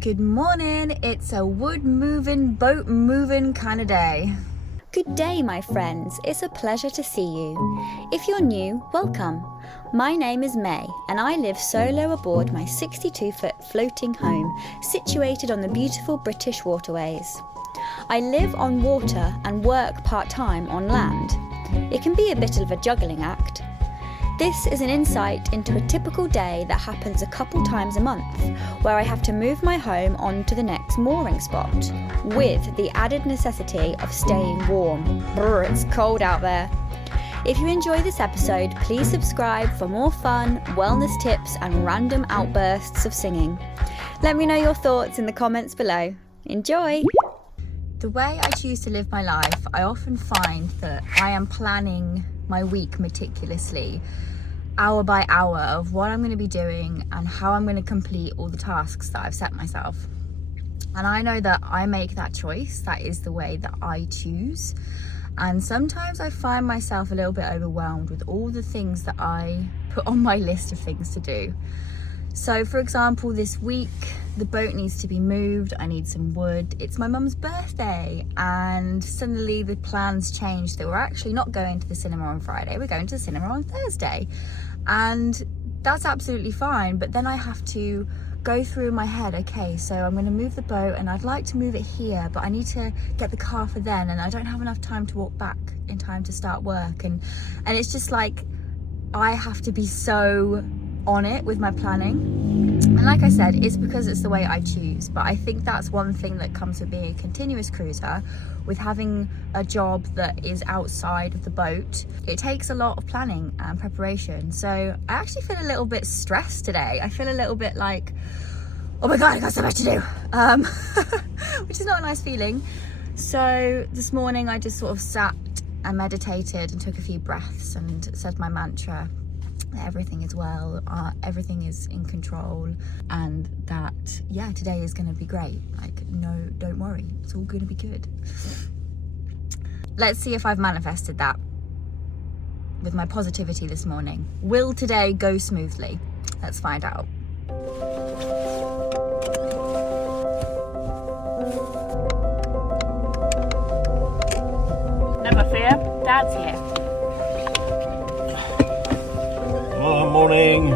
Good morning. It's a wood moving, boat moving kind of day. Good day, my friends. It's a pleasure to see you. If you're new, welcome. My name is May, and I live solo aboard my 62-foot floating home situated on the beautiful British waterways. I live on water and work part-time on land. It can be a bit of a juggling act. This is an insight into a typical day that happens a couple times a month, where I have to move my home on to the next mooring spot, with the added necessity of staying warm. Brr, it's cold out there. If you enjoy this episode, please subscribe for more fun, wellness tips and random outbursts of singing. Let me know your thoughts in the comments below. Enjoy! The way I choose to live my life, I often find that I am planning my week meticulously, hour by hour, of what I'm going to be doing and how I'm going to complete all the tasks that I've set myself. And I know that I make that choice. That is the way that I choose. And sometimes I find myself a little bit overwhelmed with all the things that I put on my list of things to do. So for example, this week, the boat needs to be moved. I need some wood. It's my mum's birthday, and suddenly the plans changed that we're actually not going to the cinema on Friday. We're going to the cinema on Thursday. And that's absolutely fine. But then I have to go through in my head, okay, so I'm going to move the boat and I'd like to move it here, but I need to get the car for then, and I don't have enough time to walk back in time to start work. And it's just like, I have to be so on it with my planning. And like I said, it's because it's the way I choose. But I think that's one thing that comes with being a continuous cruiser, with having a job that is outside of the boat. It takes a lot of planning and preparation. So I actually feel a little bit stressed today. I feel a little bit like, oh my God, I got so much to do, which is not a nice feeling. So this morning I just sort of sat and meditated and took a few breaths and said my mantra, that everything is well, everything is in control, and that, yeah, today is going to be great. Like, no, don't worry, it's all going to be good. Let's see if I've manifested that with my positivity this morning. Will today go smoothly? Let's find out. Never fear, Dad's here. Oh, morning.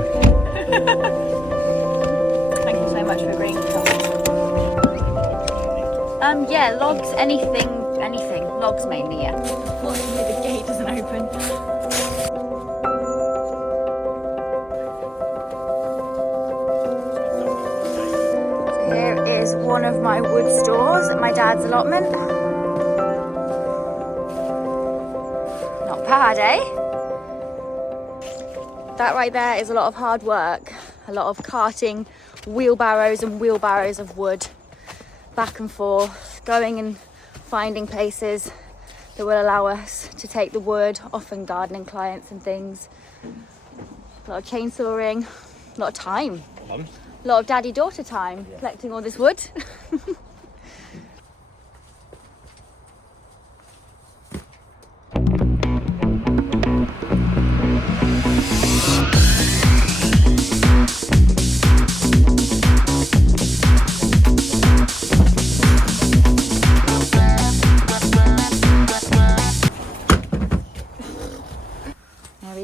Thank you so much for agreeing to come. Yeah, logs, anything. Logs mainly, yeah. Unfortunately, the gate doesn't open. So here is one of my wood stores at my dad's allotment. Not bad, eh? That right there is a lot of hard work, a lot of carting wheelbarrows and wheelbarrows of wood back and forth, going and finding places that will allow us to take the wood, often gardening clients and things. A lot of chainsawing, a lot of time, a lot of daddy-daughter time, collecting all this wood.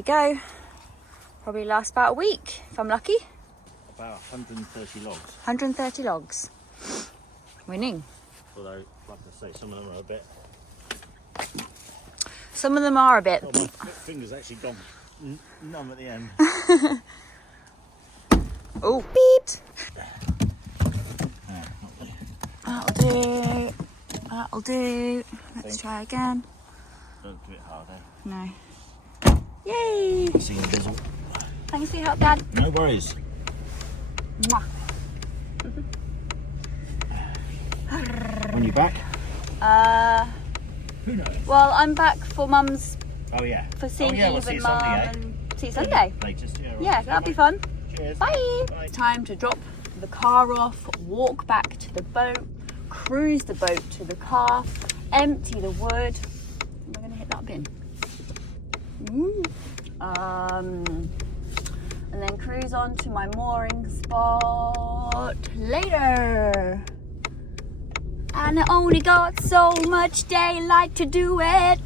Go. Probably last about a week if I'm lucky. About 130 logs. 130 logs. Winning. Although, like I say, some of them are a bit. Some of them are a bit. Oh, my finger's actually gone numb at the end. Oh, beep. Not there. That'll do. Let's try again. Don't do it hard, eh? No. Yay! See the bizzle. Thanks for your help, Dad. No worries. Mwah. When you back? Who knows? Well, I'm back for Mum's. Oh yeah. For seeing Eve Eve and and Mum Mum and see you Sunday. Latest, yeah. Right. Yeah, that'll be fun. Cheers. Bye. Bye. Time to drop the car off, walk back to the boat, cruise the boat to the car, empty the wood. We're gonna hit that bin. and then cruise on to my mooring spot later. And I only got so much daylight to do it.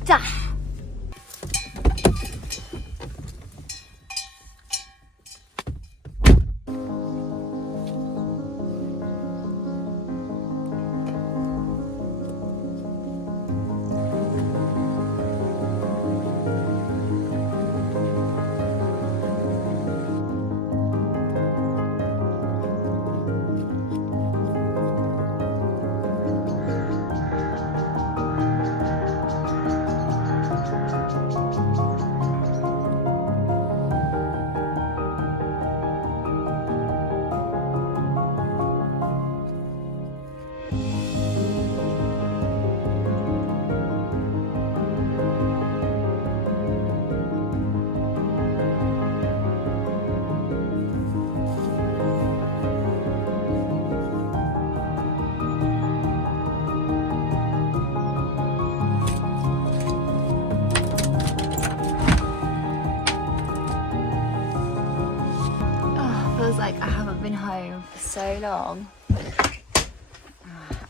Feels like I haven't been home for so long.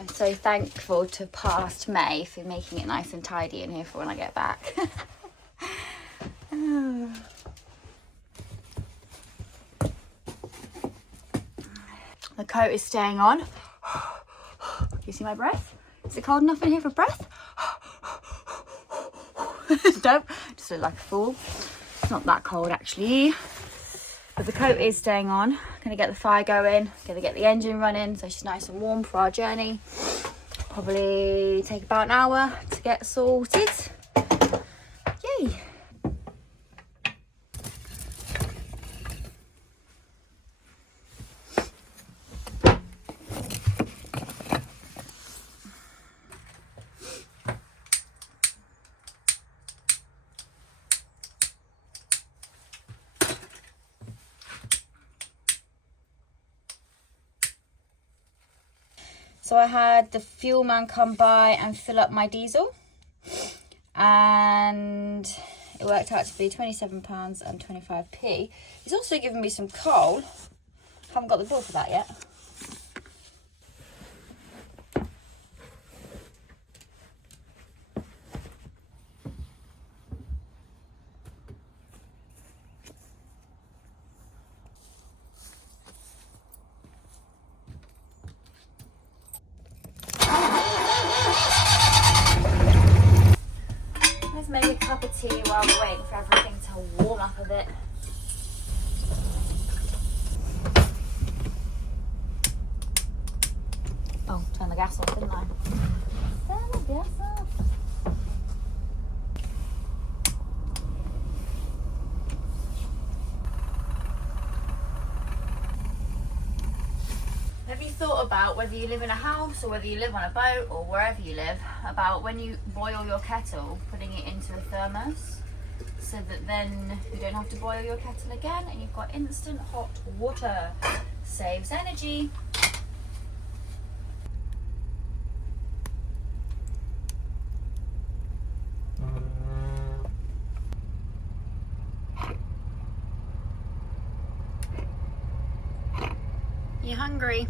I'm so thankful to past May for making it nice and tidy in here for when I get back. The coat is staying on. Do you see my breath? Is it cold enough in here for breath? Don't just look like a fool. It's not that cold actually. But the coat is staying on. Gonna get the fire going, gonna get the engine running so she's nice and warm for our journey. Probably take about an hour to get sorted. Yay! So I had the fuel man come by and fill up my diesel, and it worked out to be £27.25. He's also given me some coal. Haven't got the bill for that yet. Let's make a cup of tea while we're waiting for everything to warm up a bit. Oh, turn the gas off, didn't I? Turn the gas off. Have you thought about, whether you live in a house or whether you live on a boat or wherever you live, about when you boil your kettle, putting it into a thermos so that then you don't have to boil your kettle again and you've got instant hot water? Saves energy. You hungry?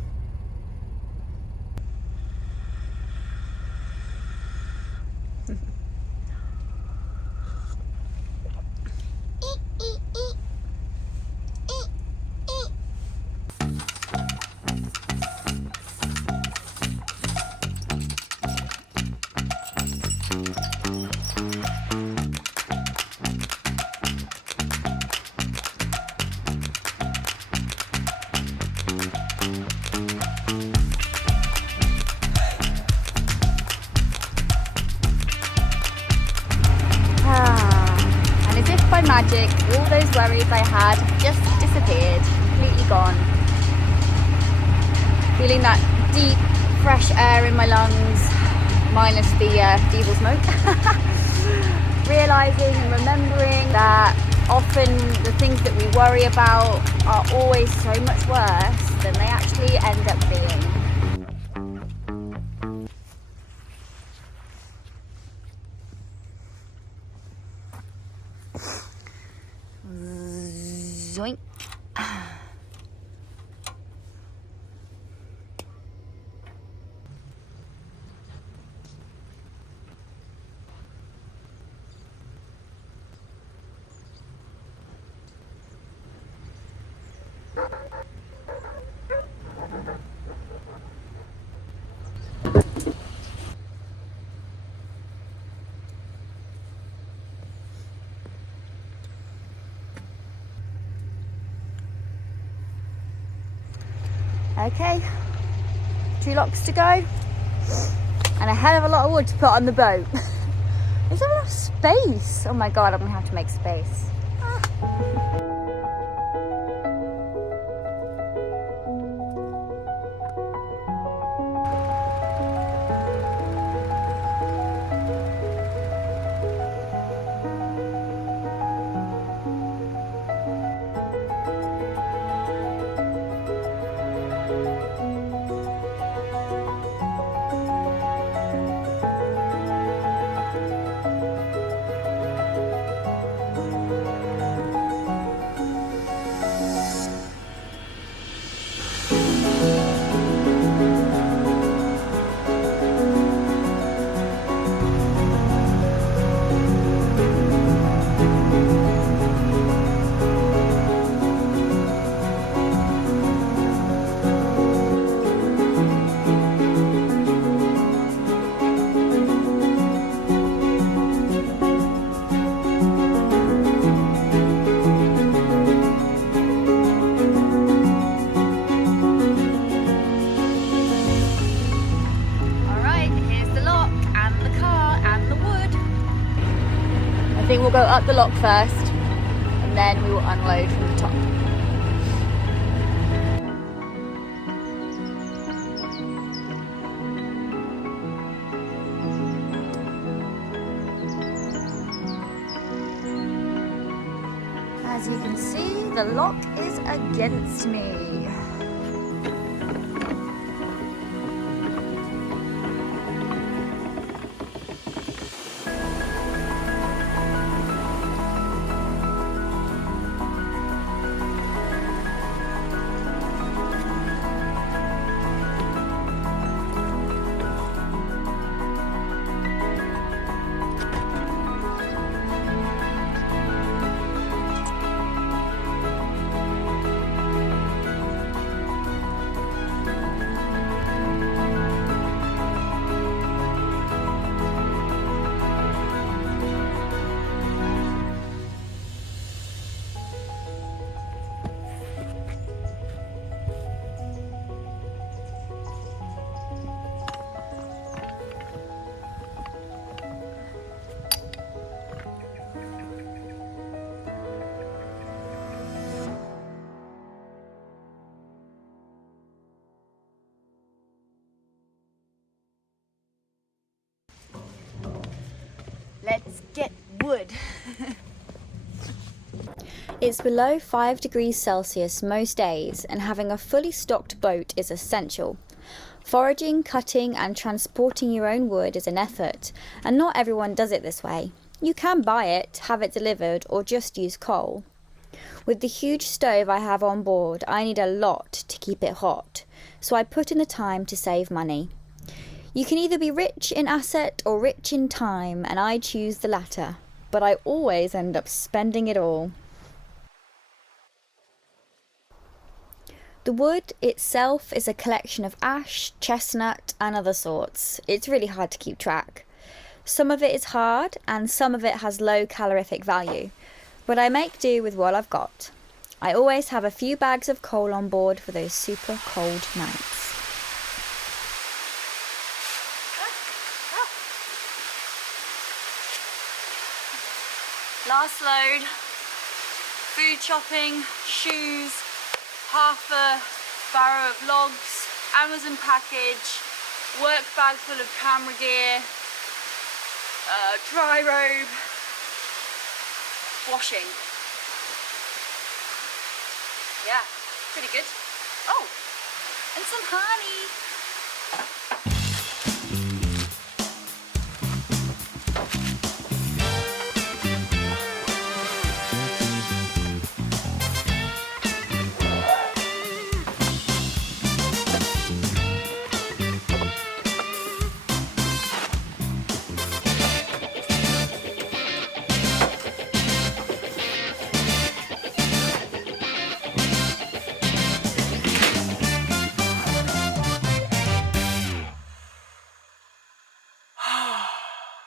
And as if by magic, all those worries I had just disappeared, completely gone. Feeling that deep, fresh air in my lungs, minus the diesel smoke. Realising and remembering that often the things that we worry about are always so much worse than they actually end up being. Zoink. Okay, 2 locks to go. And a hell of a lot of wood to put on the boat. There's not enough space. Oh my god, I'm gonna have to make space. I think we'll go up the lock first and then we will unload from the top. As you can see, the lock is against me. Let's get wood. It's below 5 degrees Celsius most days, and having a fully stocked boat is essential. Foraging, cutting and transporting your own wood is an effort, and not everyone does it this way. You can buy it, have it delivered, or just use coal. With the huge stove I have on board, I need a lot to keep it hot, so I put in the time to save money. You can either be rich in asset or rich in time, and I choose the latter, but I always end up spending it all. The wood itself is a collection of ash, chestnut and other sorts. It's really hard to keep track. Some of it is hard and some of it has low calorific value, but I make do with what I've got. I always have a few bags of coal on board for those super cold nights. Last load, food chopping, shoes, half a barrow of logs, Amazon package, work bag full of camera gear, dry robe, washing. Yeah, pretty good. Oh, and some honey.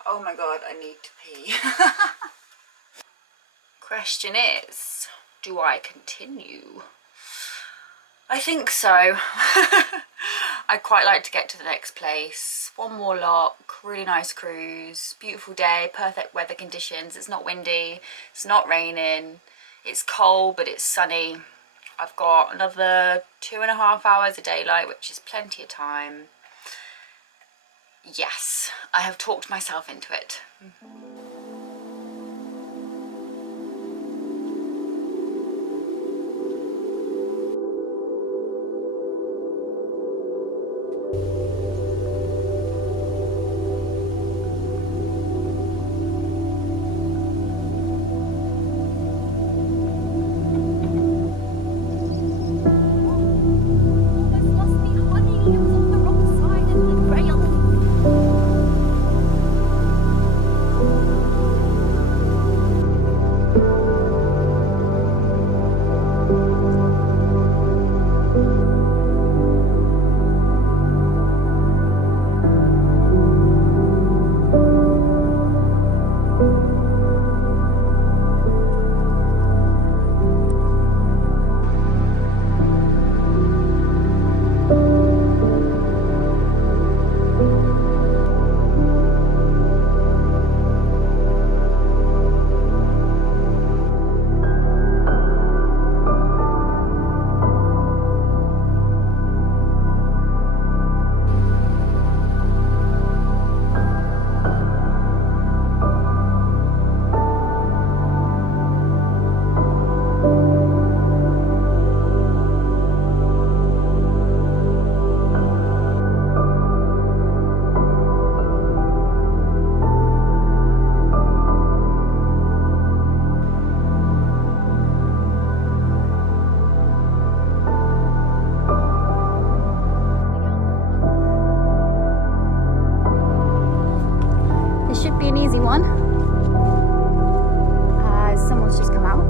Oh my god, I need to pee. Question is, do I continue? I think so. I'd quite like to get to the next place. One more lock, really nice cruise, beautiful day, perfect weather conditions. It's not windy, it's not raining, it's cold but it's sunny. I've got another 2.5 hours of daylight, which is plenty of time. Yes, I have talked myself into it. Should be an easy one. Someone's just come out.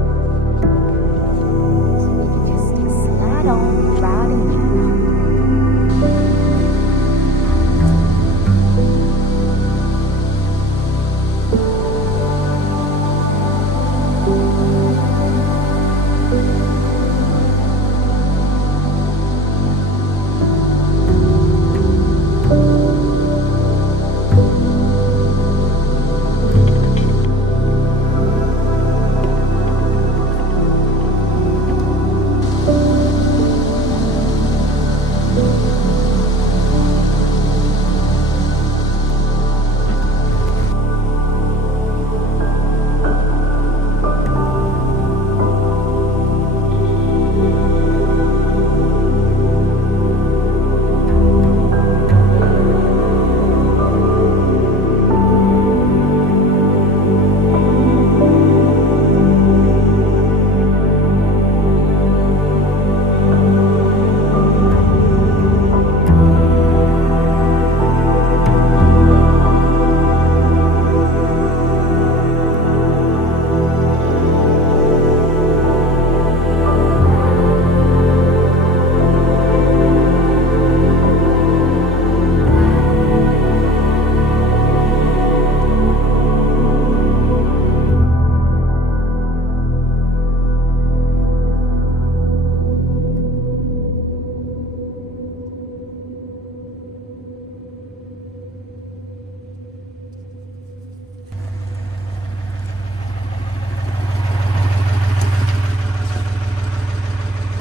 So we can just slide on right in.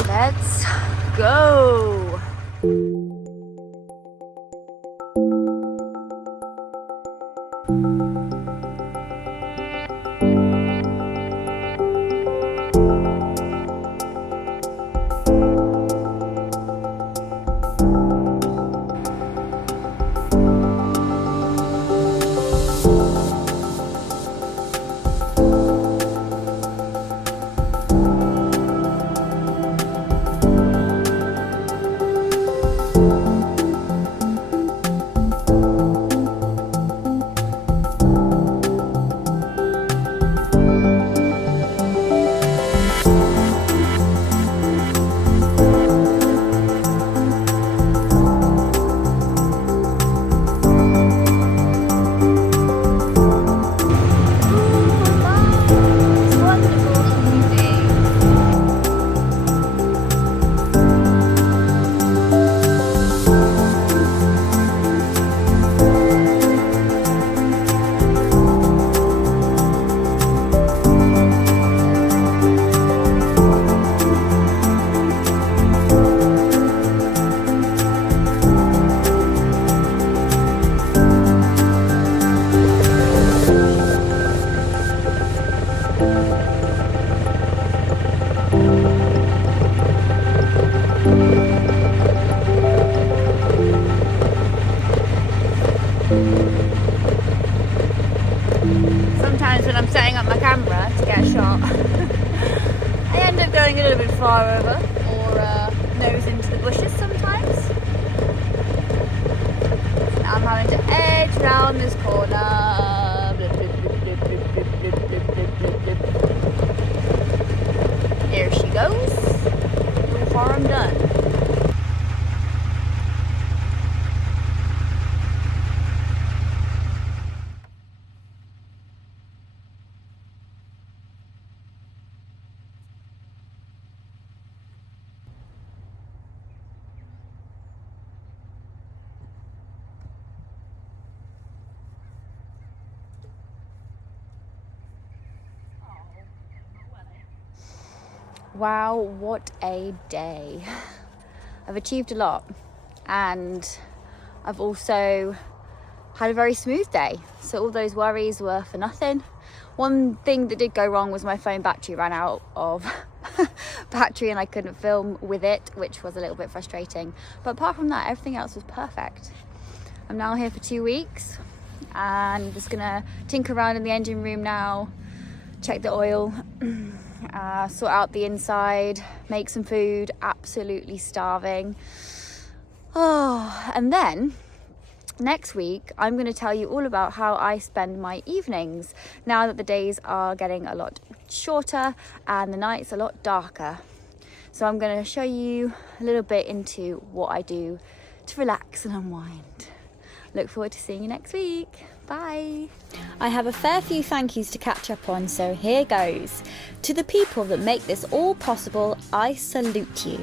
Let's go. Sometimes when I'm setting up my camera to get a shot, I end up going a little bit far over or nose into the bushes sometimes. I'm having to edge round this corner. Blip, blip, blip, blip, blip, blip, blip, blip, blip, blip, blip. There she goes. So far I'm done. Wow, what a day. I've achieved a lot and I've also had a very smooth day. So all those worries were for nothing. One thing that did go wrong was my phone battery ran out of battery and I couldn't film with it, which was a little bit frustrating. But apart from that, everything else was perfect. I'm now here for 2 weeks and I'm just gonna tinker around in the engine room now, check the oil, sort out the inside, make some food, absolutely starving. Oh, and then next week I'm going to tell you all about how I spend my evenings now that the days are getting a lot shorter and the nights a lot darker. So I'm going to show you a little bit into what I do to relax and unwind. Look forward to seeing you next week. Bye. I have a fair few thank yous to catch up on, so here goes. To the people that make this all possible, I salute you.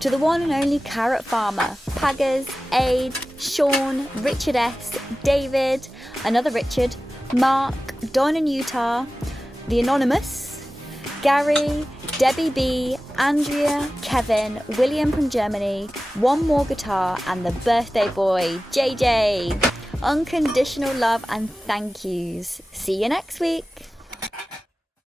To the one and only Carrot Farmer, Paggers, Aid, Sean, Richard S, David, another Richard, Mark, Don in Utah, the Anonymous, Gary, Debbie B, Andrea, Kevin, William from Germany, One More Guitar, and the birthday boy, JJ. Unconditional love and thank yous. See you next week.